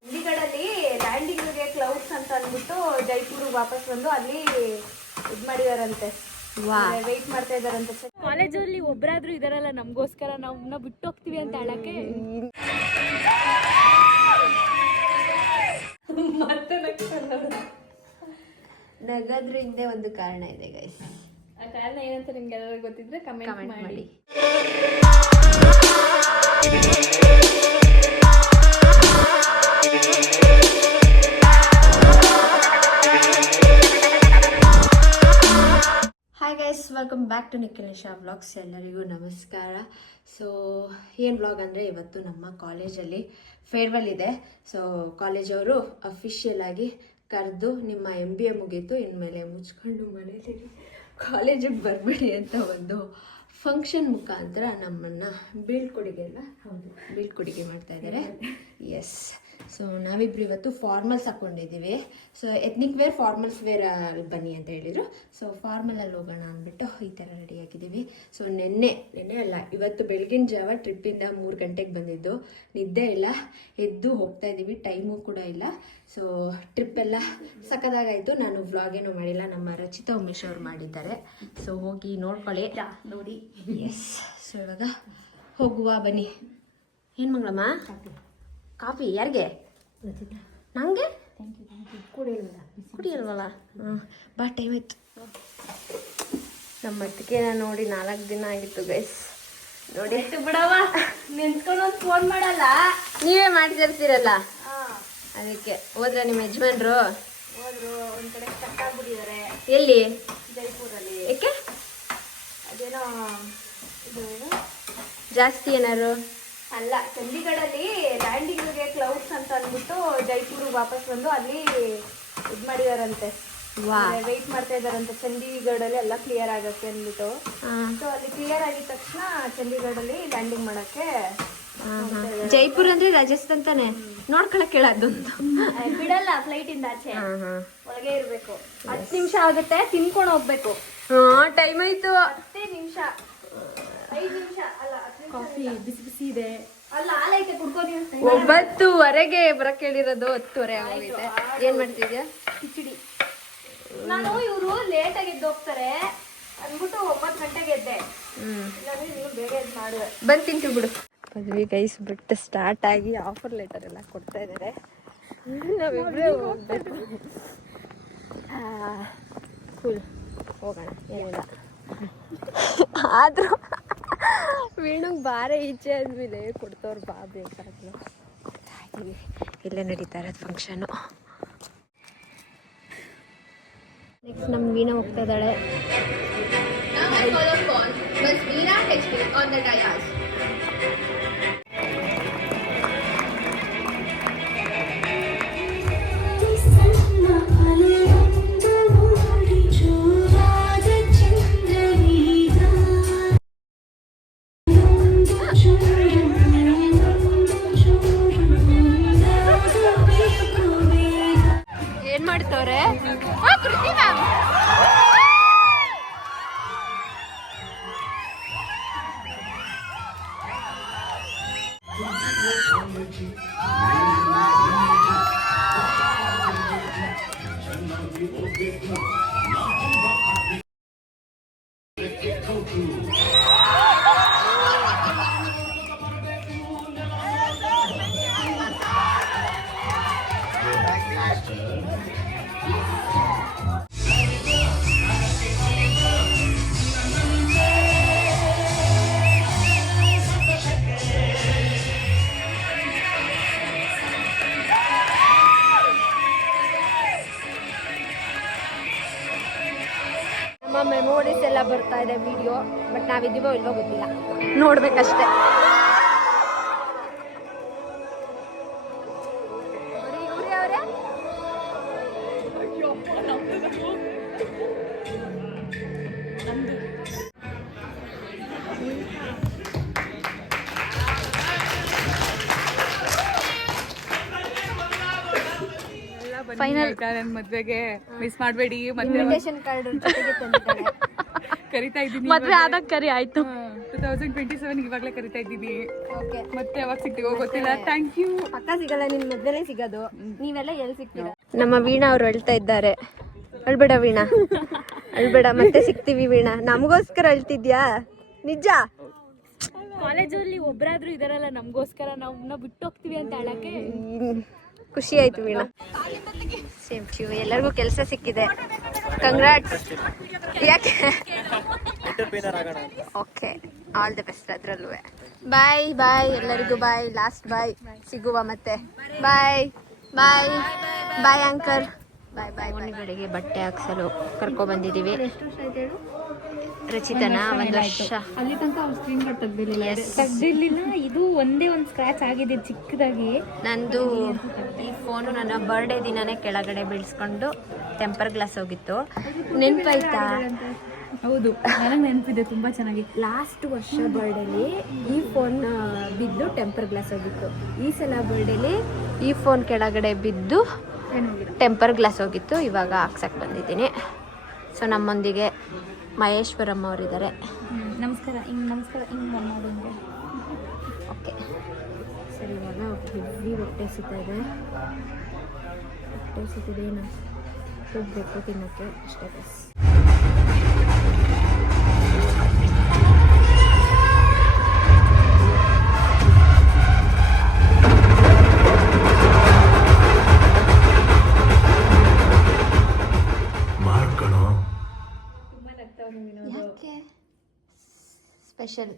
ಚಂಡೀಗಢಲ್ಲಿ ಲ್ಯಾಂಡಿಂಗ್ಗೆ clouds ಅಂತ ಅಂದ್ಬಿಟ್ಟು ಜೈಪುರ್ ವಾಪಸ್ ಬಂದು ಅಲ್ಲಿ ಇದು ಮಾಡಿದಾರಂತೆ. ವೆಯ್ಟ್ ಮಾಡ್ತಾ ಇದಾರಂತೆ. ಕಾಲೇಜಲ್ಲಿ ಒಬ್ಬರಾದ್ರೂ ಇದಾರಲ್ಲ ನಮಗೋಸ್ಕರ, ನಾವು ಬಿಟ್ಟು ಹೋಗ್ತೀವಿ ಅಂತ ಹೇಳಕ್ಕೆ. ಮತ್ತೆ ನಗದ್ರ ಹಿಂದೆ ಒಂದು ಕಾರಣ ಇದೆ ಗೈಸ್. ಆ ಕಾರಣ ಏನಂತ ನಿಮ್ಗೆ ಎಲ್ಲರಿಗೂ ಗೊತ್ತಿದ್ರೆ ಕಮೆಂಟ್ ಮಾಡಿ. Hi guys, welcome back to Nikhilesha vlogs. ಎಲ್ಲರಿಗೂ ನಮಸ್ಕಾರ. ಸೊ ಏನು ವ್ಲಾಗ್ ಅಂದರೆ, ಇವತ್ತು ನಮ್ಮ ಕಾಲೇಜಲ್ಲಿ ಫೇರ್ವೆಲ್ ಇದೆ. ಸೊ ಕಾಲೇಜವರು ಅಫಿಷಿಯಲ್ ಆಗಿ ಕರೆದು ನಿಮ್ಮ MBA ಮುಗೀತು, ಇನ್ಮೇಲೆ ಮುಚ್ಕೊಂಡು ಮನೇಲಿ ಕಾಲೇಜಿಗೆ ಬರಬೇಡಿ ಅಂತ ಒಂದು ಫಂಕ್ಷನ್ ಮುಖಾಂತರ ನಮ್ಮನ್ನು ಬೀಳ್ಕೊಡುಗೆ ಮಾಡ್ತಾ ಇದ್ದಾರೆ. ಎಸ್, ಸೊ ನಾವಿಬ್ರು ಇವತ್ತು ಫಾರ್ಮಲ್ಸ್ ಹಾಕ್ಕೊಂಡಿದ್ದೀವಿ. So ethnic wear, formals wear ಬನ್ನಿ ಅಂತ ಹೇಳಿದರು. ಸೊ ಫಾರ್ಮಲಲ್ಲಿ ಹೋಗೋಣ ಅಂದ್ಬಿಟ್ಟು ಈ ಥರ ರೆಡಿಯಾಗಿದ್ದೀವಿ. ಸೊ ನೆನ್ನೆ ಅಲ್ಲ, ಇವತ್ತು ಬೆಳಗಿನ ಜಾವ ಟ್ರಿಪ್ಪಿಂದ 3 ಗಂಟೆಗೆ ಬಂದಿದ್ದು. ನಿದ್ದೆ ಇಲ್ಲ, ಎದ್ದು ಹೋಗ್ತಾ ಇದ್ದೀವಿ, ಟೈಮು ಕೂಡ ಇಲ್ಲ. ಸೊ ಟ್ರಿಪ್ಪೆಲ್ಲ ಸಖತ್ತಾಗಾಯಿತು. ನಾನು ವ್ಲಾಗ್ ಏನೂ ಮಾಡಿಲ್ಲ, ನಮ್ಮ ರಚಿತಾ ಉಮೇಶ್ ಅವ್ರು ಮಾಡಿದ್ದಾರೆ. ಸೊ ಹೋಗಿ ನೋಡ್ಕೊಳ್ಳಿ, ನೋಡಿ. ಎಸ್, ಸೊ ಇವಾಗ ಹೋಗುವ ಬನ್ನಿ. ಏನು ಮಂಗಳಮ್ಮ? ಕಾಫಿ ಯಾರಿಗೆ? ನನಗೆ ಕುಡಿಯಲ್ವಲ್ಲ? ಬಾ, ಟೈಮ್ ಆಯ್ತು. ನಮ್ಮ ಅತ್ತಿಗೆನ ನೋಡಿ 4 ದಿನ ಆಗಿತ್ತು ಗೈಸ್. ನೋಡಿ ಬಿಡವ, ನಿಂತ್ಕೊಂಡು ಫೋನ್ ಮಾಡಲ್ಲ, ನೀವೇ ಮಾಡ್ತಿರ್ತೀರಲ್ಲ, ಅದಕ್ಕೆ. ಹೋದ್ರ ನಿಮ್ಮ ಯಜಮಾನ್ರು? ಹೋದ್ರು, ಒಂದ್ ಕಡೆ ಸ್ಟಕ್ ಆಗ್ಬಿಟ್ಟಿದ್ದಾರೆ. ಎಲ್ಲಿ? ಜೈಪುರಲ್ಲಿ. ಏಕೆ? ಅದೇನೋ ಇದು ಜಾಸ್ತಿ ಏನಾರು ಅಲ್ಲ, ಚಂಡೀಗಢಲ್ಲಿ ಲ್ಯಾಂಡಿಂಗ್ಗೆ ಕ್ಲೌಡ್ಸ್ ಅಂತ ಅಂದ್ಬಿಟ್ಟು ಜೈಪುರ್ ವಾಪಸ್ ಬಂದು ಅಲ್ಲಿ ಇದು ಮಾಡಿದಾರಂತೆ. ವೆಯ್ಟ್ ಮಾಡ್ತಾ ಇದಾರಂತೆ ಚಂಡೀಗಢಲ್ಲಿ ಎಲ್ಲ ಕ್ಲಿಯರ್ ಆಗಕ್ಕೆ ಅಂದ್ಬಿಟ್ಟು. ಸೊ ಅಲ್ಲಿ ಕ್ಲಿಯರ್ ಆಗಿದ ತಕ್ಷಣ ಚಂಡೀಗಢಲ್ಲಿ ಲ್ಯಾಂಡಿಂಗ್ ಮಾಡಕ್ಕೆ. ಜೈಪುರ್ ಅಂದ್ರೆ ರಾಜಸ್ಥಾನ್ ತಾನೆ, ನೋಡ್ಕೊಳಕ್ ಹೇಳೋದೊಂದು. ಬಿಡಲ್ಲ ಫ್ಲೈಟ್ ಇಂದ ಆಚೆ, ಒಳಗೆ ಇರ್ಬೇಕು. 10 ನಿಮಿಷ ಆಗುತ್ತೆ, ತಿನ್ಕೊಂಡು ಹೋಗ್ಬೇಕು. ಟೈಮ್ ಆಯ್ತು. 10 ನಿಮಿಷ, 5 ನಿಮಿಷ ಅಲ್ಲ. ಕಾಫಿ ಬಿಸಿ ಬಿಸಿ ಇದೆ ಅಲ್ಲ, ಹಾಲೈತೆ, ಕುಡ್ಕೋದೀವಿ. 9:15ಗೆ ಬರಕ್ ಹೇಳಿರೋದು, 10:30 ಆಗೋಗಿದೆ. ಏನ್ ಮಾಡ್ತಿದ್ಯಾ? ಕಿಚಡಿ. ನಾನು ಇವರು ಲೇಟ್ ಆಗಿ ಎದ್ದು ಹೋಗ್ತಾರೆ ಅಂದ್ಬಿಟ್ಟು 9 ಗಂಟೆಗೆ ಎದ್ದೆ. ಇಲ್ಲಾಂದ್ರೆ ನೀವು ಬೇಗ ಎದ್ದು ಮಾಡುವೆ. ಬಂದು ತಿಂತೀವಿ ಬಿಡು. ಪದವಿ ಗೈಸ್, ಬಿಟ್ಟು ಸ್ಟಾರ್ಟ್ ಆಗಿ ಆಫರ್ ಲೆಟರ್ ಎಲ್ಲ ಕೊಡ್ತಾ ಇದ್ದಾರೆ. ನಾವಿಬ್ರೇ ಹೋಗ್ಬೇಕು. ಫುಲ್ ಹೋಗೋಣ, ಏನಿಲ್ಲ. ಆದರೂ ವೀಣುಗೆ ಬಾರೆ ಈಚೆ ಆದ್ಮೇಲೆ ಕೊಡ್ತವ್ರು, ಬಾ ಬೇಕಾದ್ರು. ಇಲ್ಲೇ ನಡೀತಾ ಇರೋದು ಫಂಕ್ಷನು. ನೆಕ್ಸ್ಟ್ ನಮ್ಮ ವೀಣಾ ಹೋಗ್ತಾ ಇದ್ದಾಳೆ. ಏನ್ ಮಾಡ್ತವ್ರೆ? ಕೃತಿ ಮ್ಯಾಮ್ ಮೆಮೊರೀಸ್ ಎಲ್ಲ ಬರ್ತಾ ಇದೆ ವಿಡಿಯೋ. ಬಟ್ ನಾವಿದ್ದೀವೋ ಇಲ್ವೋ ಗೊತ್ತಿಲ್ಲ, ನೋಡ್ಬೇಕಷ್ಟೇ. ಫೈನಲ್ ನನ್ನ ಮದ್ವೆಗೆ ಮಿಸ್ ಮಾಡಬೇಡಿ. ಇನ್ವಿಟೇಷನ್ ಕಾರ್ಡ್ ಜೊತೆಗೆ ತಂದಿದ್ದಾರೆ. ಕರಿತಾ ಇದ್ದೀನಿ. ಮದ್ವೆ ಆದಾಗ ಕರಿ ಆಯ್ತು. 2027 ಇವಾಗಲೇ ಕರಿತಾ ಇದ್ದೀವಿ. ಓಕೆ, ಮತ್ತೆ ಯಾವಾಗ ಸಿಗ್ತೀವೋ ಗೊತ್ತಿಲ್ಲ. Thank you. ಪಕ್ಕ ಸಿಗಲ್ಲ, ನಿಮ್ ಮದ್ವೆಲೇ ಸಿಗೋದು. ನೀವೆಲ್ಲ ಎಲ್ಲಿ ಸಿಗ್ತೀರಾ? ನಮ್ಮ ವೀಣಾ ಅವ್ರು ಅಳ್ತಾ ಇದ್ದಾರೆ. ಅಳ್ಬೇಡ ವೀಣಾ, ಅಳ್ಬೇಡ, ಮತ್ತೆ ಸಿಗ್ತೀವಿ ವೀಣಾ. ನಮಗೋಸ್ಕರ ಅಳ್ತಿದ್ಯಾ? ನಿಜ? ಕಾಲೇಜಲ್ಲಿ ಒಬ್ರಾದ್ರೂ ಇದಾರಲ್ಲ ನಮಗೋಸ್ಕರ, ನಾವನ್ನ ಬಿಟ್ಟು ಹೋಗ್ತೀವಿ ಅಂತ ಹೇಳಕ್ಕೆ ಖುಷಿ ಆಯ್ತು ವೀಣಾ. Same to you. ಎಲ್ಲರಿಗೂ ಕೆಲಸ ಸಿಕ್ಕಿದೆ. ಕಂಗ್ರಾಟ್ಸ್. ಯಾಕೆ? ಓಕೆ, ಆಲ್ ದಿ ಬೆಸ್ಟ್ ಅದ್ರಲ್ಲೂ. ಬಾಯ್ ಬಾಯ್ ಎಲ್ಲರಿಗೂ, ಬಾಯ್. ಲಾಸ್ಟ್ ಬಾಯ್, ಸಿಗುವ ಮತ್ತೆ. ಬಾಯ್ ಬಾಯ್ ಬಾಯ್ ಅಂಕಲ್. ಬಾಯ್ ಬಾಯ್. ಮನೆಗಳಿಗೆ ಬಟ್ಟೆ ಹಾಕ್ಸಲು ಕರ್ಕೊ ಬಂದಿದ್ದೀವಿ ರಚಿತನ. 1 ವರ್ಷ ಅಲ್ಲಿ ತನಕ ಅವ್ರು ಸ್ಕ್ರೀನ್ ಕಾರ್ಡ್ ತೆಗ್ದಿರ್ಲಿಲ್ಲ. ಇದು ಒಂದೇ ಒಂದು ಸ್ಕ್ರಾಚ್ ಆಗಿದೆ ಚಿಕ್ಕದಾಗಿ. ನಂದು ಈ ಫೋನು ನನ್ನ ಬರ್ಡೇ ದಿನನೇ ಕೆಳಗಡೆ ಬೀಳ್ಸ್ಕೊಂಡು ಟೆಂಪರ್ ಗ್ಲಾಸ್ ಹೋಗಿತ್ತು. ನೆನ್ಪಾಯ್ತಾ? ಹೌದು, ನನಗೆ ನೆನಪಿದೆ ತುಂಬಾ ಚೆನ್ನಾಗಿ. ಲಾಸ್ಟ್ ವರ್ಷ ಬರ್ಡೇಲಿ ಈ ಫೋನ್ ಬಿದ್ದು ಟೆಂಪರ್ ಗ್ಲಾಸ್ ಹೋಗಿತ್ತು. ಈ ಸಲ ಬರ್ಡೇಲಿ ಈ ಫೋನ್ ಕೆಳಗಡೆ ಬಿದ್ದು ಟೆಂಪರ್ ಗ್ಲಾಸ್ ಹೋಗಿತ್ತು. ಇವಾಗ ಹಾಕ್ಸಕ್ ಬಂದಿದ್ದೀನಿ. ಸೊ ನಮ್ಮೊಂದಿಗೆ ಮಹೇಶ್ವರಮ್ಮ ಅವರಿದ್ದಾರೆ. ನಮಸ್ಕಾರ, ಹಿಂಗೆ ನಮಸ್ಕಾರ ಹಿಂಗೆ ಮಾಡೋಂಗೆ. ಓಕೆ ಸರಿ, ಇವಾಗ ಹೆವಿ ಹೊಟ್ಟೆ ಸಿಗ್ತಾಯಿದೆ. ಹೊಟ್ಟೆ ಸಿಕ್ಕಿದೆ, ಏನು ಹೋಗಬೇಕು ತಿನ್ನೋಕ್ಕೆ ಅಷ್ಟೇ ಬಸ್. ಯಾಕೆ ಸ್ಪೆಷಲ್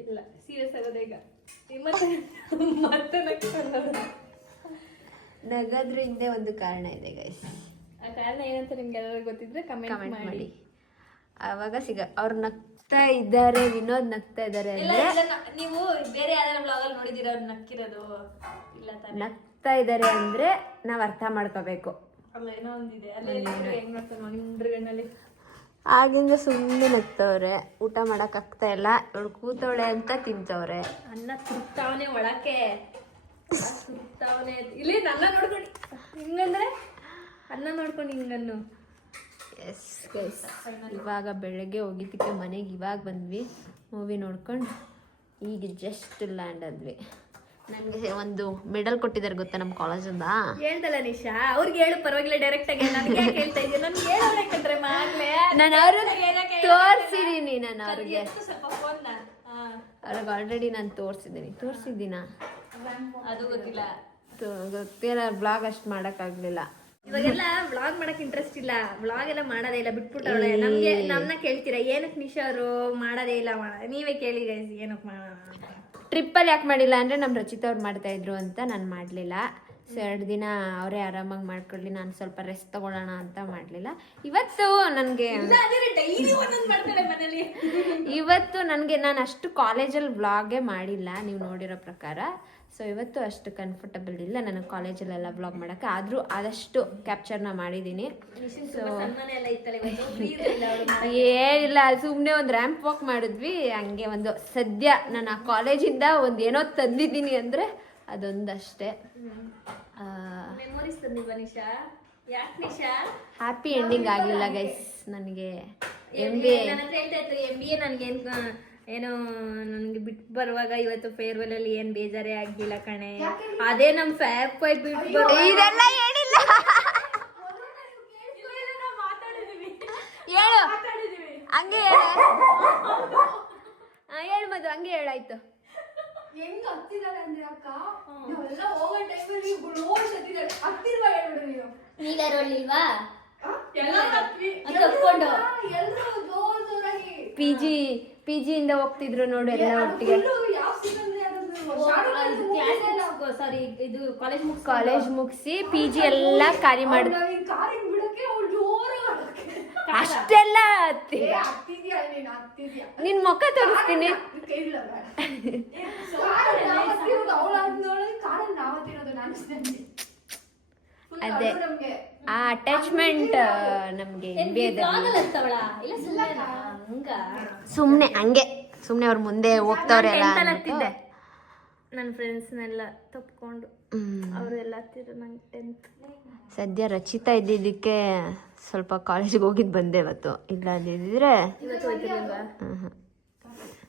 ಇಲ್ಲ, ಸೀರಿಯಸ್ ಆಗೋದೇ ಈಗ. ಮತ್ತೆ ನಗದ್ರ ಹಿಂದೆ ಒಂದು ಕಾರಣ ಇದೆ ಗೈಸ್. ಆ ಕಾರಣ ಏನಂತ ನಿಮ್ಗೆ ಎಲ್ಲರಿಗೂ ಗೊತ್ತಿದ್ರೆ ಕಮೆಂಟ್ ಮಾಡಿ. ಆವಾಗ ಅವ್ರು ನಗ್ತಾ ಇದ್ದಾರೆ, ವಿನೋದ್ ನಗ್ತಾ ಇದ್ದಾರೆ ಅಂದ್ರೆ ನೀವು ಬೇರೆ ಯಾವ್ದಾರ ಬ್ಲಾಗಲ್ಲಿ ನೋಡಿದಿರ ಅವ್ರು ನಕ್ಕಿರೋದು? ಇಲ್ಲ ತಾನೆ. ನಗ್ತಾ ಇದ್ದಾರೆ ಅಂದ್ರೆ ನಾವ್ ಅರ್ಥ ಮಾಡ್ಕೋಬೇಕು. ಅಲ್ಲ, ಏನೋ ಒಂದಿದೆ ಅಲ್ಲಿ. ಹೆಂಗ್ ಮಾಡ್ತಾರೆ ನೋಡಿ ಮುಂದ್ರಗಣ್ಣಲ್ಲಿ. ಆಗಿಂದ ಸುಮ್ಮನೆ ನಗ್ತವ್ರೆ. ಊಟ ಮಾಡಕ್ ಆಗ್ತಾ ಇಲ್ಲ. ಅವಳು ಕೂತವಳೆ ಅಂತ ತಿಂತವ್ರೆ. ಅನ್ನ ತುರ್ತಾವನೆ ಒಳಕ್ಕೆ, ತುರ್ತಾವನೆ. ಇಲ್ಲಿ ನನ್ನ ನೋಡ್ಕೊಂಡು ಹಿಂಗಂದ್ರೆ ಅನ್ನ ನೋಡ್ಕೊಂಡು ಹಿಂಗನ್ನು. ಎಸ್ ಗೈಸ್, ಇವಾಗ ಬೆಳಗ್ಗೆ ಹೋಗಿದ್ದಕ್ಕೆ ಮನೆಗೆ ಇವಾಗ ಬಂದ್ವಿ. ಮೂವಿ ನೋಡ್ಕೊಂಡು ಈಗ ಜಸ್ಟ್ ಲ್ಯಾಂಡ್ ಆದ್ವಿ. ನನಗೆ ಒಂದು ಮೆಡಲ್ ಕೊಟ್ಟಿದ್ದಾರೆ ಗೊತ್ತಾ ನಮ್ಮ ಕಾಲೇಜಿಂದ. ಹೇಳ್ದಲ್ಲ ನಿಶಾ, ಅವ್ರಿಗೆ ಹೇಳು ಪರವಾಗಿಲ್ಲ, ಡೈರೆಕ್ಟ್ ಆಗಿ. ನನಗೆ ಹೇಳ್ತಾ ಇದ್ದೀನಿ, ನನ್ಗೆ ಹೇಳಬೇಕಂದ್ರೆ ಮಾಡ್ಲೆ. ನಾನು ಅವ್ರಿಗೆ ತೋರಿಸಿದ್ದೀನಿ. ನಾನು ಅವ್ರಿಗೆ ಸ್ವಲ್ಪ ಫೋನ್ನ ಅವ್ರಿಗೆ ಆಲ್ರೆಡಿ ನಾನು ತೋರಿಸಿದ್ದೀನ. ಅದು ಗೊತ್ತಿಲ್ಲ. ಗೊತ್ತಿಲ್ಲ, ಬ್ಲಾಗ್ ಅಷ್ಟು ಮಾಡೋಕ್ಕಾಗಲಿಲ್ಲ. ಇವಾಗೆಲ್ಲ ವ್ಲಾಗ್ ಮಾಡಕ್ ಇಂಟ್ರೆಸ್ಟ್ ಇಲ್ಲ. ವ್ಲಾಗ್ ಎಲ್ಲ ಮಾಡೋದೇ ಇಲ್ಲ, ಬಿಟ್ಬಿಟ್ಟವಳೆ. ನಮ್ಗೆ ನಮ್ಮನ್ನ ಕೇಳ್ತೀರಾ ಏನಕ್ಕೆ ನಿಶಾ ಅವರು ಮಾಡೋದೇ ಇಲ್ಲ, ನೀವೇ ಕೇಳಿ ಗೈಸ್ ಏನಕ್ಕೆ ಮಾಡೋಣ. ಟ್ರಿಪ್ಪಲ್ಲಿ ಯಾಕೆ ಮಾಡಿಲ್ಲ ಅಂದರೆ ನಮ್ಮ ರಚಿತಾ ಅವ್ರು ಮಾಡ್ತಾ ಇದ್ರು ಅಂತ ನಾನು ಮಾಡಲಿಲ್ಲ. ಸೊ 2 ದಿನ ಅವರೇ ಆರಾಮಾಗಿ ಮಾಡ್ಕೊಳ್ಳಿ, ನಾನು ಸ್ವಲ್ಪ ರೆಸ್ಟ್ ತಗೊಳ್ಳೋಣ ಅಂತ ಮಾಡಲಿಲ್ಲ. ಇವತ್ತು ನನಗೆ ನಾನು ಅಷ್ಟು ಕಾಲೇಜಲ್ಲಿ ವ್ಲಾಗೇ ಮಾಡಿಲ್ಲ, ನೀವು ನೋಡಿರೋ ಪ್ರಕಾರ. ಸೊ ಇವತ್ತು ಅಷ್ಟು ಕಂಫರ್ಟಬಲ್ ಇಲ್ಲ ನನಗೆ ಕಾಲೇಜಲ್ಲೆಲ್ಲ ವ್ಲಾಗ್ ಮಾಡೋಕ್ಕೆ. ಆದರೂ ಆದಷ್ಟು ಕ್ಯಾಪ್ಚರ್ನ ಮಾಡಿದ್ದೀನಿ. ಸೊ ಏನಿಲ್ಲ, ಸುಮ್ಮನೆ ಒಂದು ರ್ಯಾಂಪ್ ವಾಕ್ ಮಾಡಿದ್ವಿ. ಹಂಗೆ ಒಂದು ಸದ್ಯ ನಾನು ಆ ಕಾಲೇಜಿಂದ ಒಂದು ಏನೋ ತಂದಿದ್ದೀನಿ ಅಂದರೆ ಅದೊಂದಷ್ಟೇ. ಹ್ಯಾಪಿ ಎಂಡಿಂಗ್ ಆಗಲಿಲ್ಲ ಗೈಸ್ ನನಗೆ. MBA ನನಗೆ ಏನೋ ನನಗೆ ಬಿಟ್ಟು ಬರುವಾಗ ಇವತ್ತು ಫೇರ್ವೆಲ್ ಅಲ್ಲಿ ಏನ್ ಬೇಜಾರೇ ಆಗಿಲ್ಲ ಕಣೆ. ಅದೇ ನಮ್ ಫ್ಯಾಪ್ ಬಿಟ್ಟು ಇದೆಲ್ಲ ಹೇಳಿಲ್ಲ. ಹೇಳು ಹಂಗೆ ಹೇಳು ಮದು, ಹಂಗೆ ಹೇಳಾಯ್ತು. ಹೆಂಗ್ ಹತ್ತಿದಾಳೆ ಅಂದ್ರೆ ಅಕ್ಕ, ನಾವೆಲ್ಲ ಹೋಗೋ ಟೈಮಲ್ಲಿ ಹತ್ತಿಲ್ವಾ ಹೇಳ್ಬಿಡು ನೀನು. ನೀವ್ಯಾರೊಳ್ಳಿಲ್ವಾ ಪಿ ಜಿಯಿಂದ ಹೋಗ್ತಿದ್ರು ನೋಡು ಎಲ್ಲ ಒಟ್ಟಿಗೆ. ಸಾರಿ, ಇದು ಕಾಲೇಜ್ ಮುಗಿಸಿ PG ಎಲ್ಲ ಖಾಲಿ ಮಾಡಿ ಅಷ್ಟೆಲ್ಲ ನಿನ್ ಮುಖ ತೋರಿಸ್ತೀನಿ. ಅದೇ ಆ ಅಟ್ಯಾಚ್ಮೆಂಟ್ ನಮ್ಗೆ ಸುಮ್ನೆ ಹಂಗೆ ಸುಮ್ನೆ ಅವ್ರ ಮುಂದೆ ಹೋಗ್ತವ್ರೆಲ್ಲ ನನ್ನ ಫ್ರೆಂಡ್ಸ್ನೆಲ್ಲ ತಪ್ಕೊಂಡು ಅವರೆಲ್ಲ ಹತ್ತಿರ ನಂಗೆ 10th. ಸದ್ಯ ರಚಿತಾ ಇದ್ದಿದ್ದಕ್ಕೆ ಸ್ವಲ್ಪ ಕಾಲೇಜಿಗೆ ಹೋಗಿದ್ದು ಬಂದೆ ಇವತ್ತು. ಇಲ್ಲ ಅಂದಿದ್ರೆ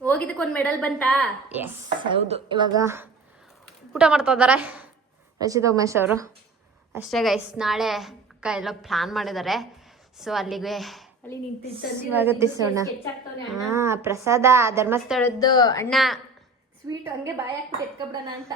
ಹೋಗಿದ್ದಕ್ಕೊಂದು ಮೆಡಲ್ ಬಂತಾ? ಎಸ್ ಹೌದು. ಇವಾಗ ಊಟ ಮಾಡ್ತಾ ಇದ್ದಾರೆ ರಚಿತಾ ಉಮೇಶ್ ಅವರು. ಅಷ್ಟೇ ಗೈಸ್, ನಾಳೆ ಅಕ್ಕ ಎಲ್ಲ ಪ್ಲಾನ್ ಮಾಡಿದ್ದಾರೆ. ಸೊ ಅಲ್ಲಿಗೆ ಅಲ್ಲಿ ಸ್ವಾಗತಿಸೋಣ. ಪ್ರಸಾದ ಧರ್ಮಸ್ಥಳದ್ದು ಅಣ್ಣ ಸ್ವೀಟ್ ಹಂಗೆ ಬಾಯಿ ಹಾಕ್ಬಿಟ್ಟು ಎತ್ಕೊಬಿಡೋಣ ಅಂತ.